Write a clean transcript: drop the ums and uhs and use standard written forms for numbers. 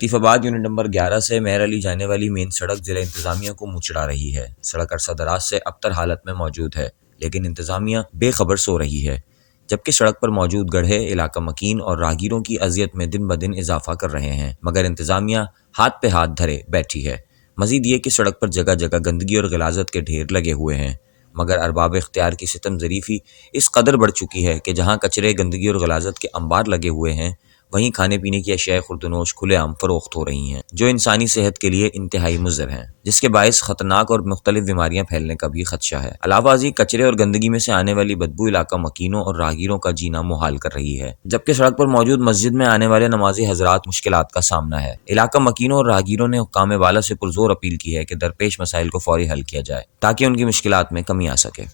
लतीफ आबाद unit number 11 से मेहर अली जाने वाली मेन सड़क ज़िला इंतज़ामिया को मुचड़ा रही है। सड़क अरसा दराज से अबतर हालत में मौजूद है, लेकिन इंतज़ामिया बेखबर सो रही है, जबकि सड़क पर मौजूद गड्ढे इलाका मकीन और राहगीरों की अजियत में दिन ब दिन इजाफा कर रहे हैं, मगर इंतज़ामिया हाथ पे हाथ धरे बैठी है। मजीद ये कि सड़क पर जगह जगह गंदगी और गिलाज़त के ढेर लगे हुए हैं, मगर अरबाब इख्तियार की सितम ज़रीफ़ी इस कदर बढ़ चुकी है कि जहाँ कचरे, गंदगी और गिलाज़त के अंबार लगे हुए हैं, वहीं खाने पीने की अशियाए खुर्दनोश खुलेआम फ़रोख्त हो रही हैं, जो इंसानी सेहत के लिए इंतहाई मुज़र हैं, जिसके बायस ख़तरनाक और मुख्तलिफ बीमारियाँ फैलने का भी खदशा है। अलावाज़ी कचरे और गंदगी में से आने वाली बदबू इलाका मकीनों और राहगीरों का जीना मुहाल कर रही है, जबकि सड़क पर मौजूद मस्जिद में आने वाले नमाजी हजरात मुश्किलात का सामना है। इलाका मकीनों और राहगीरों ने हुक्काम वाला से पुरजोर अपील की है कि दरपेश मसाइल को फौरी हल किया जाए, ताकि उनकी मुश्किलात में कमी आ सके।